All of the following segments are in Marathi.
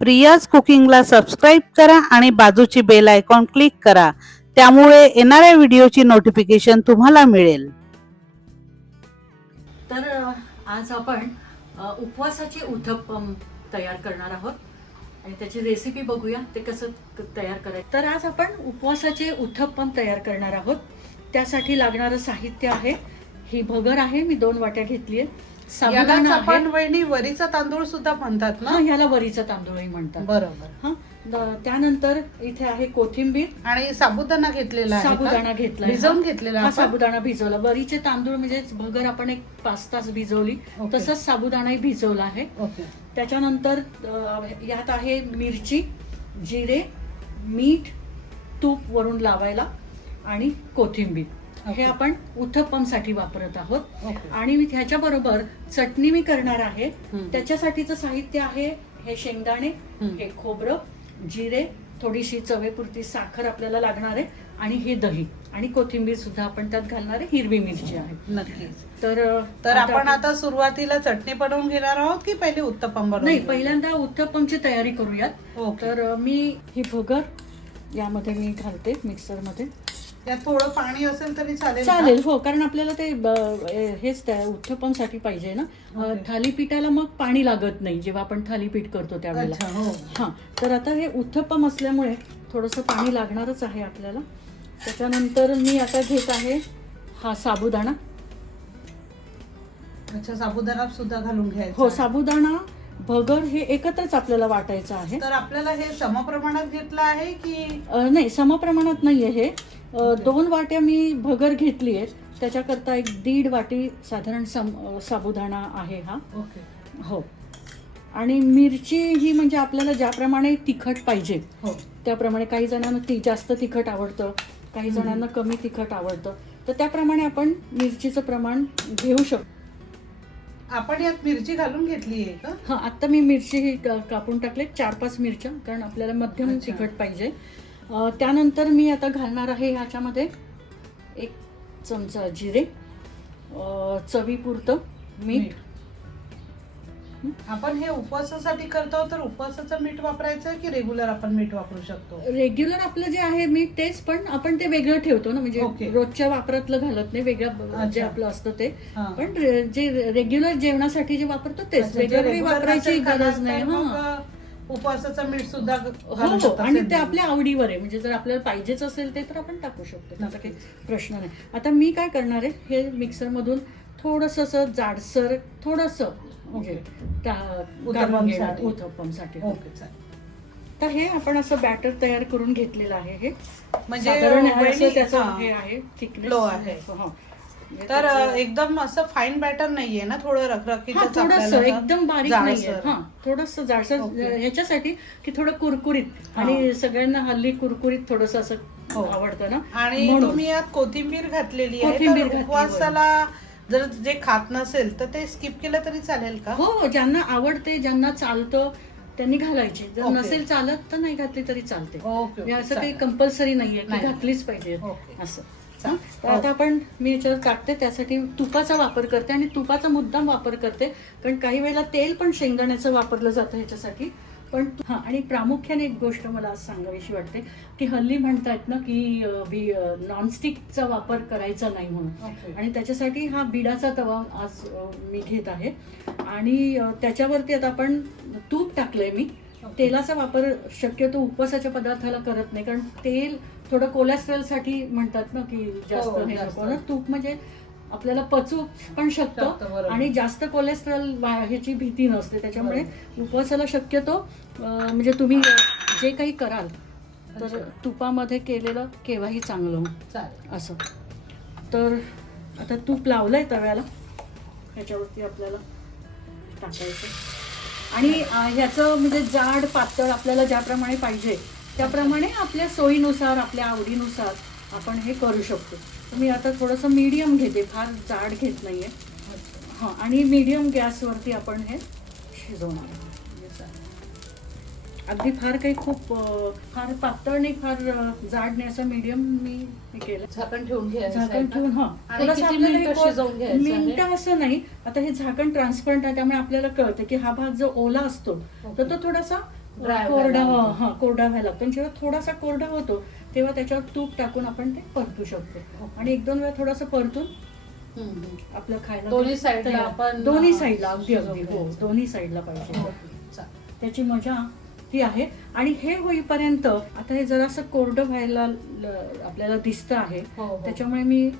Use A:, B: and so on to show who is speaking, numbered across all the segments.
A: प्रियाज कुकिंगला सबस्क्राईब करा आणि बाजूची बेल आयकॉन क्लिक करा. त्यामुळे येणाऱ्या व्हिडिओची नोटिफिकेशन तुम्हाला मिळेल.
B: तर आज आपण उपवासाचे उथप्पम तयार करणार आहोत. आणि त्याची रेसिपी बघूया ते कसं क- तयार करायचं. तर आज आपण उपवासाचे उथप्पम तयार करणार आहोत. त्यासाठी लागणारं साहित्य आहे. ही भगर आहे मी दोन वाट्या घेतली आहे साबुदाणा
A: यालाच
B: आहे.
A: आपण वहिनी वरीचा तांदूळ सुद्धा म्हणतात
B: हा
A: ना
B: ह्याला वरीचा तांदूळही म्हणतात.
A: बरोबर.
B: हा द- त्यानंतर इथे आहे कोथिंबीर.
A: आणि साबुदाणा घेतलेला आहे का?
B: साबुदाणा घेतला
A: भिजवून घेतलेला
B: हा
A: आपण?
B: साबुदाणा भिजवला. वरीचे तांदूळ म्हणजे भगर आपण एक पाच तास भिजवली.
A: ओके.
B: तसंच साबुदाणाही भिजवला आहे.
A: ओके.
B: त्याच्यानंतर अ, यात आहे मिरची जिरे मीठ तूप वरून लावायला आणि कोथिंबीर. हे. आपण उत्थप्पमसाठी वापरत आहोत आणि मी ह्याच्याबरोबर चटणी मी करणार आहे. त्याच्यासाठीचं साहित्य आहे हे शेंगदाणे. हे खोबरं जिरे थोडीशी चवेपुरती साखर आपल्याला लागणार आहे आणि हे दही आणि कोथिंबीर सुद्धा आपण त्यात घालणार आहे हिरवी मिरची आहे
A: नक्कीच
B: तर
A: तर आपण आता सुरुवातीला चटणी बनवून घेणार आहोत की पहिले उत्तपम बनवून
B: नाही? पहिल्यांदा उत्थप्पमची तयारी करूयात. तर मी ही भगर यामध्ये मी घालते मिक्सरमध्ये
A: त्यात थोडं पाणी असेल तरी चालेल का?
B: चालेल हो कारण आपल्याला ते ब- ए- हेच उत्थप्पमसाठी पाहिजे ना अ,
A: ओके.
B: थालीपीठाला मग पाणी लागत नाही जेव्हा आपण थालीपीठ करतो त्यावेळेला
A: अच्छा हो
B: हा तर आता हे उत्थप्पम असल्यामुळे थोडंसं पाणी लागणारच आहे आपल्याला त्याच्यानंतर मी आता घेत आहे हा साबुदाणा
A: अच्छा साबुदाणा सुद्धा घालून घ्यायचा
B: हो
A: आहे.
B: साबुदाणा भगर हे एकत्रच आपल्याला वाटायचं आहे
A: तर आपल्याला हे समप्रमाणात घेतलं आहे की
B: अ, नाही समप्रमाणात नाही आहे हे. दोन वाट्या मी भगर घेतली आहे त्याच्याकरता एक दीड वाटी साधारण सम साबुदाणा आहे हा.
A: ओके.
B: हो. आणि मिरची ही म्हणजे आपल्याला ज्याप्रमाणे तिखट पाहिजे
A: हो.
B: त्याप्रमाणे काही जणांना ती जास्त तिखट आवडतं काही. जणांना कमी तिखट आवडतं. तर त्याप्रमाणे आपण मिरचीचं प्रमाण घेऊ शकतो
A: आपण यात मिरची घालून घेतली आहे का?
B: हां आत्ता मी मिरची ही कापून टाकले चार पाच मिरच्या कारण आपल्याला मध्यम. तिखट पाहिजे. त्यानंतर मी आता घालणार आहे ह्याच्यामध्ये एक चमचा जिरे चवीपुरतं मीठ.
A: आपण हे उपवासासाठी करतो तर उपवासाचं मीठ वापरायचं की रेग्युलर आपण मीठ वापरू शकतो?
B: रेग्युलर आपलं जे आहे मीठ तेच पण आपण ते वेगळं ठेवतो ना म्हणजे. रोजच्या वापरातलं घालत नाही वेगळं. जे आपलं असतं ते. पण जे रेग्युलर जेवणासाठी जे वापरतो तेच. वेगळं वापरायची गरज नाही.
A: उपवासाचं मीठ सुद्धा
B: हो हो आणि ते. आपल्या आवडीवर आहे म्हणजे जर आपल्याला पाहिजेच असेल ते तर आपण टाकू शकतो त्याचा. काही प्रश्न नाही आता मी काय करणार आहे हे मिक्सर मधून थोडस असं जाडसर थोडस म्हणजे.
A: उत्तप्पमसाठी ओके चालेल
B: तर हे आपण असं बॅटर तयार करून घेतलेलं आहे हे
A: म्हणजे
B: हे त्याचं
A: हा.
B: हे आहे.
A: Flow आहे. तर एकदम असं फाईन बॅटर नाहीये ना थोडं रखरखीत
B: थोडस एकदम बारीक नाहीये हा थोडस जाडसर. ह्याच्यासाठी की थोडं कुरकुरीत. आणि सगळ्यांना हल्ली कुरकुरीत थोडस असं
A: हो.
B: आवडतं ना
A: आणि. तुम्ही यात कोथिंबीर घातलेली आहे उपवासाला जर जे खात नसेल तर ते स्किप केलं तरी चालेल का
B: हो हो ज्यांना आवडते ज्यांना चालतं त्यांनी घालायची जर
A: ओके.
B: नसेल चालत तर नाही घातली तरी चालते
A: ओके,
B: असं काही. कंपल्सरी नाहीये की. घातलीच पाहिजे. असं. तर आता आपण मी याच्यावर टाकते त्यासाठी तुपाचा वापर करते आणि तुपाचा मुद्दाम वापर करते. कारण काही वेळेला तेल पण शेंगदाण्याचं वापरलं जातं ह्याच्यासाठी. पण हा आणि प्रामुख्याने एक गोष्ट मला आज सांगावीशी वाटते की हल्ली म्हणतायत ना की नॉनस्टिकचा वापर करायचा नाही म्हणून. आणि त्याच्यासाठी हा बिडाचा तवा आज मी घेत आहे. आणि त्याच्यावरती आता आपण तूप टाकलंय मी. तेलाचा वापर शक्यतो उपवासाच्या पदार्थाला करत नाही कारण तेल थोडं कोलेस्ट्रॉलसाठी म्हणतात ना की जास्त
A: हो,
B: हे. नको. ना तूप म्हणजे आपल्याला पचू पण
A: शकतं.
B: आणि जास्त कोलेस्ट्रॉल ह्याची भीती नसते. त्याच्यामुळे उपवासाला शक्यतो म्हणजे तुम्ही जे काही कराल तर. तुपामध्ये केलेलं केव्हाही चांगलं असं. तर आता तूप लावलंय तव्याला. ह्याच्यावरती आपल्याला टाकायचं. आणि ह्याचं म्हणजे जाड पातळ आपल्याला ज्याप्रमाणे पाहिजे त्याप्रमाणे आपल्या सोयीनुसार आपल्या आवडीनुसार आपण हे करू शकतो तर मी आता थोडंसं मीडियम घेते फार जाड घेत नाहीये
A: अच्छा.
B: हां आणि मीडियम गॅसवरती आपण हे शिजवणार आहे.
A: चालेल.
B: अगदी फार काही खूप फार पातळ नाही फार जाड नाही असं मीडियम मी हे केलं
A: झाकण ठेवून आहे
B: झाकण? ठेवून हा
A: मिनिटं आहे?
B: असं नाही आता हे झाकण ट्रान्सपरंट आहे त्यामुळे आपल्याला कळतं की हा भाग जो ओला असतो तर तो थोडासा कोरडा. हा कोरडा व्हायला लागतो जेव्हा थोडासा कोरडा होतो तेव्हा त्याच्यावर तूप टाकून आपण ते परतू शकतो आणि एक दोन वेळा थोडंसं परतून. आपलं खायला
A: दोन्ही side ला
B: तयार.
A: आपण,
B: दोन्ही साईडला अगदी अगदी हो. दोन्ही साईडला पाहिजे. त्याची मजा ती आहे आणि हे होईपर्यंत आता हे जरासं कोरडं व्हायला आपल्याला दिसतं आहे
A: हो, हो.
B: त्याच्यामुळे मी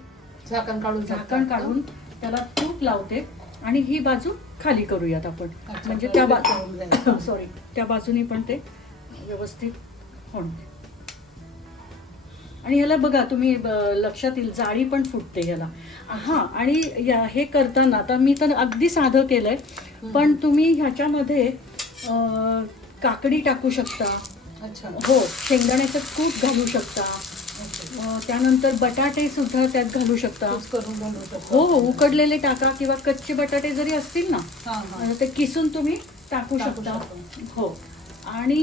A: झाकण काढून
B: झाकण काढून त्याला तूप लावते आणि ही बाजू खाली करूयात आपण. म्हणजे त्या. बाजू सॉरी त्या बाजूनी पण ते व्यवस्थित होणार. आणि ह्याला बघा तुम्ही लक्षात येईल जाळी पण फुटते ह्याला. हा आणि या हे करताना आता मी तर अगदी साधं केलंय पण तुम्ही ह्याच्यामध्ये अं, काकडी टाकू शकता.
A: अच्छा.
B: हो शेंगदाण्याचं कूट घालू शकता. त्यानंतर बटाटे सुद्धा त्यात घालू शकता.
A: तूच करून घालू शकतो.
B: हो हो उकडलेले टाका किंवा कच्चे बटाटे जरी असतील ना ते किसून तुम्ही टाकू शकता. हो. आणि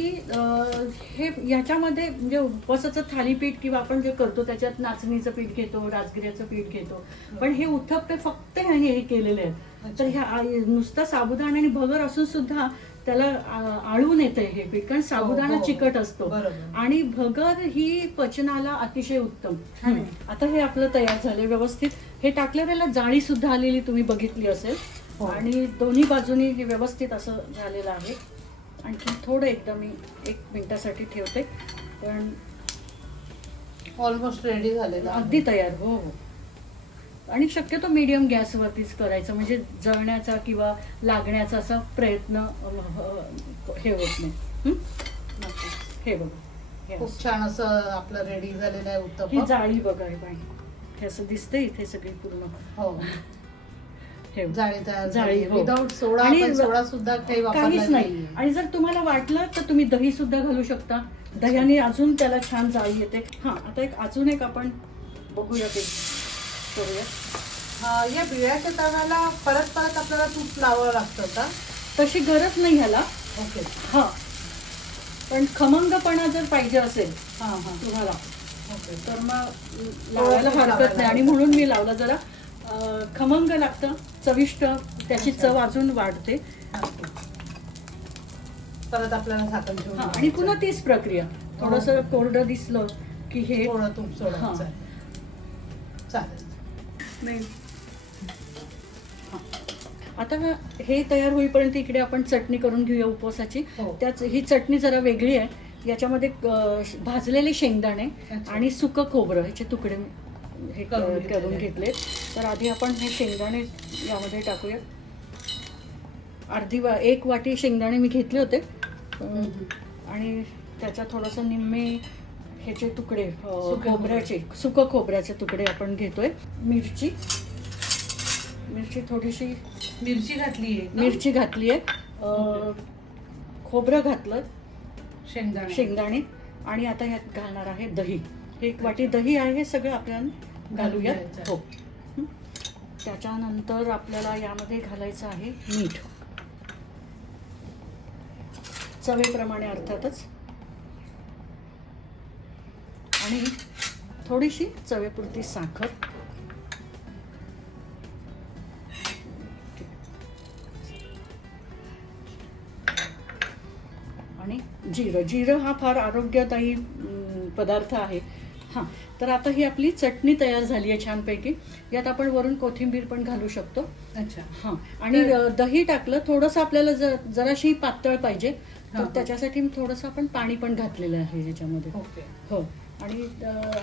B: हे याच्यामध्ये म्हणजे उपवासाचं थालीपीठ किंवा आपण जे करतो त्याच्यात नाचणीचं पीठ घेतो राजगिऱ्याचं पीठ घेतो. पण हे उत्थप्पे फक्त ह्याने हे केलेले आहेत. तर ह्या नुसतं साबुदाणा आणि भगर असून सुद्धा त्याला आळून येतं हे पीठ कारण साबुदाणा
A: हो, हो.
B: चिकट असतो. आणि भगर ही पचनाला अतिशय उत्तम. आता हे आपलं तयार झाले व्यवस्थित हे टाकल्या वेळेला जाळी सुद्धा आलेली तुम्ही बघितली असेल
A: हो.
B: आणि दोन्ही बाजूनी हे व्यवस्थित असं झालेलं आहे आणखी थोडं एकदा मी एक मिनिटासाठी ठेवते पण
A: ऑलमोस्ट रेडी झालेला.
B: अगदी तयार हो हो आणि शक्यतो मीडियम गॅसवरतीच करायचं म्हणजे जळण्याचा किंवा लागण्याचा असा प्रयत्न हे होत नाही. हं? हे बघा. हे
A: खूप. छान असं आपलं रेडी झालेलं आहे
B: ही
A: उत्तप्पा
B: जाळी बघा हे बाई. हे असं दिसतंय इथे सगळी पूर्ण.
A: हो.
B: हे हो. काहीच नाही. आणि जर तुम्हाला वाटलं तर तुम्ही दही सुद्धा घालू शकता. दह्याने अजून त्याला छान जाळी येते. हा आता एक अजून एक आपण बघूया ते. करूया.
A: हा, या बिळ्याच्या तव्याला परत परत आपल्याला तूप लावावं लागतं का?
B: तशी गरज नाही ह्याला.
A: ओके.
B: हा. पण खमंगपणा जर पाहिजे असेल
A: हा हा.
B: तुम्हाला
A: ओके.
B: तर मग लावायला हरकत नाही. आणि म्हणून मी लावलं जरा खमंग लागतं चविष्ट त्याची. चव अजून वाढते.
A: परत आपल्याला झाकण ठेवून
B: आणि. पुन्हा तीच प्रक्रिया. थोडस कोरडं दिसलं की हे
A: थोडं तूप सोडायचं. चालेल.
B: नाही हा. आता हे तयार होईपर्यंत इकडे आपण चटणी करून घेऊया उपवासाची
A: हो.
B: त्याच ही चटणी जरा वेगळी आहे याच्यामध्ये भाजलेले शेंगदाणे. आणि सुकं खोबरं ह्याचे तुकडे हे
A: करून.
B: घेतले तर आधी आपण हे शेंगदाणे यामध्ये टाकूया अर्धी वा एक वाटी शेंगदाणे मी घेतले होते आणि त्याच्या थोडंसं निम्मे ह्याचे तुकडे खोबऱ्याचे सुकं खोबऱ्याचे तुकडे आपण घेतोय. मिरची. मिरची थोडीशी
A: मिरची घातली आहे
B: मिरची घातली आहे. खोबरं घातलं.
A: शेंगदाणे.
B: शेंगदाणे. आणि आता ह्यात घालणार आहे दही. एक वाटी दही आहे हे सगळं आपल्याला. हो. हं. त्याच्यानंतर आपल्याला यामध्ये घालायचं आहे मीठ. चवेप्रमाणे अर्थातच. आणि थोडीशी चवेपुरती साखर. आणि जिरं. जिरं हा फार आरोग्यदायी पदार्थ आहे. हां तर आता ही आपली चटणी तयार झाली आहे छानपैकी. यात आपण वरून कोथिंबीर पण घालू शकतो.
A: अच्छा.
B: हां आणि दही टाकलं थोडंसं आपल्याला जर जराशी पातळ पाहिजे. तर. त्याच्यासाठी मी थोडंसं आपण पाणी पण घातलेलं आहे याच्यामध्ये.
A: ओके.
B: हो. आणि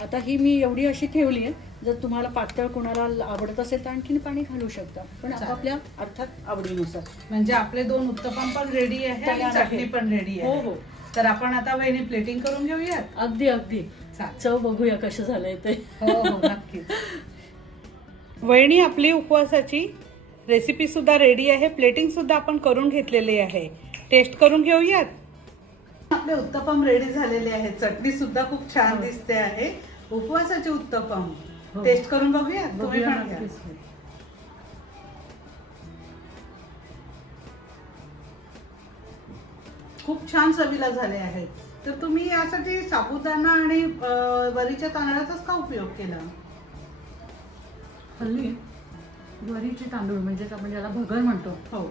B: आता ही मी एवढी अशी ठेवली आहे जर तुम्हाला पातळ कोणाला आवडत असेल तर आणखीन पाणी घालू शकता. पण
A: चालेल.
B: आपापल्या अर्थात आवडीनुसार.
A: म्हणजे आपले दोन उत्तपम पण रेडी आहे आणि
B: तयार आहे.
A: चटणी पण रेडी
B: हो
A: आहे.
B: हो
A: तर आपण आता वहिनी प्लेटिंग करून घेऊयात?
B: अगदी अगदी.
A: चालेल.
B: चव बघूया कसं झालंय ते.
A: हो हो नक्कीच.
C: वहिनी आपली उपवासाची रेसिपी सुद्धा रेडी आहे. प्लेटिंग सुद्धा आपण करून घेतलेली आहे. टेस्ट करून घेऊयात?
A: आपले उत्तपम रेडी झालेले आहेत. चटणी सुद्धा खूप छान दिसते आहे. उपवासाचे उत्तपम.
B: हो.
A: टेस्ट करून बघूया. तुम्ही पण घ्या. खूप छान चवीला झाले आहेत. तर तुम्ही यासाठी साबुदाणा आणि वरीच्या तांदळाचाच का उपयोग केला?
B: हल्ली ज्वारीचे तांदूळ म्हणजे आपण ज्याला भगर म्हणतो
A: हो.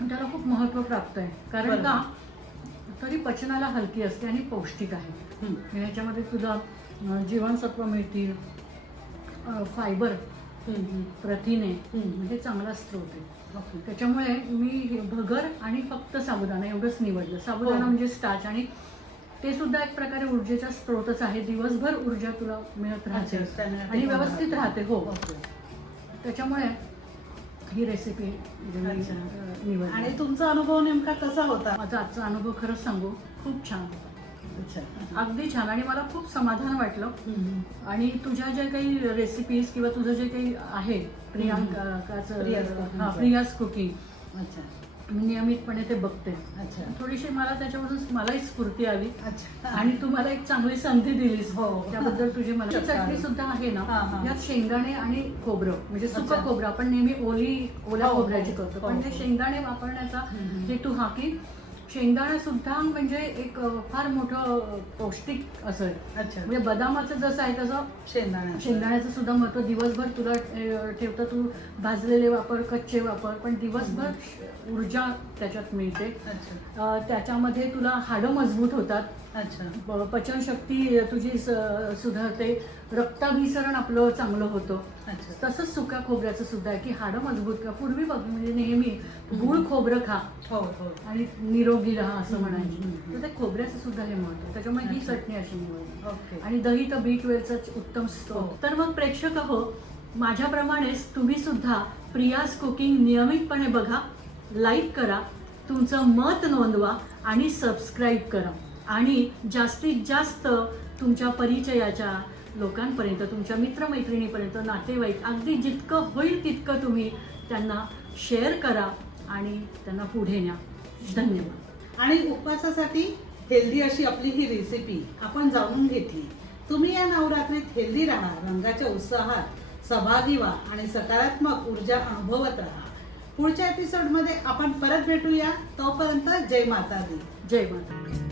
B: त्याला खूप महत्त्व प्राप्त आहे. कारण. का? तरी पचनाला हलकी असते आणि पौष्टिक आहे. ह्याच्यामध्ये तुला जीवनसत्व मिळतील फायबर. प्रथिने
A: हम्म.
B: म्हणजे चांगला स्रोत आहे. त्याच्यामुळे मी हे भगर आणि फक्त साबुदाणा एवढंच निवडलं साबुदाणा
A: हो.
B: म्हणजे स्टार्च आणि ते सुद्धा एक प्रकारे ऊर्जेचा स्रोतच आहे दिवसभर ऊर्जा तुला मिळत राहते आणि व्यवस्थित राहते हो. त्याच्यामुळे ही रेसिपी. निवडली.
A: आणि तुमचा अनुभव नेमका कसा होता?
B: माझा आजचा अनुभव खरंच सांगू? खूप छान होता.
A: अच्छा.
B: अगदी छान. आणि मला खूप समाधान वाटलं. आणि तुझ्या ज्या काही रेसिपीज किंवा तुझं जे काही आहे प्रियांकाचं.
A: प्रियाज
B: कुकिंग
A: अच्छा.
B: मी नियमितपणे ते बघते
A: अच्छा
B: थोडीशी मला त्याच्यापासून मलाही स्फूर्ती आली
A: अच्छा
B: आणि तू मला एक चांगली संधी दिलीस
A: हो.
B: त्याबद्दल तुझी मला चटणी सुद्धा आहे ना
A: हा, हा.
B: यात शेंगदाणे आणि खोबरं म्हणजे
A: अच्छा.
B: सुकं खोबरं आपण नेहमी ओली ओल्या
A: हो, हो.
B: खोबऱ्याची करतो पण
A: हो,
B: ते
A: हो.
B: शेंगदाणे वापरण्याचा
A: हम्म.
B: हेतू हा की शेंगदाणा सुद्धा म्हणजे एक फार मोठं पौष्टिक असं आहे.
A: अच्छा.
B: म्हणजे बदामाचं जसं आहे तसं
A: शेंगदाणा.
B: शेंगदाण्याचं सुद्धा महत्त्व दिवसभर तुला ठेवतं तू भाजलेले वापर कच्चे वापर पण दिवसभर ऊर्जा त्याच्यात मिळते. त्याच्यामध्ये तुला हाडं मजबूत होतात.
A: अच्छा.
B: पचनशक्ती तुझी सुधारते. रक्ताभिसरण आपलं चांगलं होतं.
A: अच्छा.
B: तसंच सुक्या खोबऱ्याचं सुद्धा आहे की हाडं मजबूत का पूर्वी बघ म्हणजे नेहमी गुळ खोबरं खा.
A: हो हो.
B: आणि निरोगी राहा असं म्हणायचे. तर ते खोबऱ्याचं सुद्धा हे महत्त्व. त्याच्यामुळे ही. चटणी अशी निवडली
A: ओके.
B: आणि दही तर बी ट्वेलचा उत्तम स्रोत
A: हो.
B: तर मग प्रेक्षक हो माझ्याप्रमाणेच तुम्ही सुद्धा प्रियाज कुकिंग नियमितपणे बघा लाईक करा तुमचं मत नोंदवा आणि सबस्क्राईब करा. आणि जास्तीत जास्त तुमच्या परिचयाच्या लोकांपर्यंत तुमच्या मित्रमैत्रिणीपर्यंत नातेवाईक अगदी जितकं होईल तितकं तुम्ही त्यांना शेअर करा आणि त्यांना पुढे न्या. धन्यवाद.
A: आणि उपवासासाठी हेल्दी अशी आपली ही रेसिपी आपण जाणून घेतली. तुम्ही या नवरात्रीत हेल्दी राहा रंगाच्या उत्साहात सहभागी व्हा आणि सकारात्मक ऊर्जा अनुभवत राहा. पुढच्या एपिसोडमध्ये आपण परत भेटूया. तोपर्यंत जय माता दी.
B: जय माता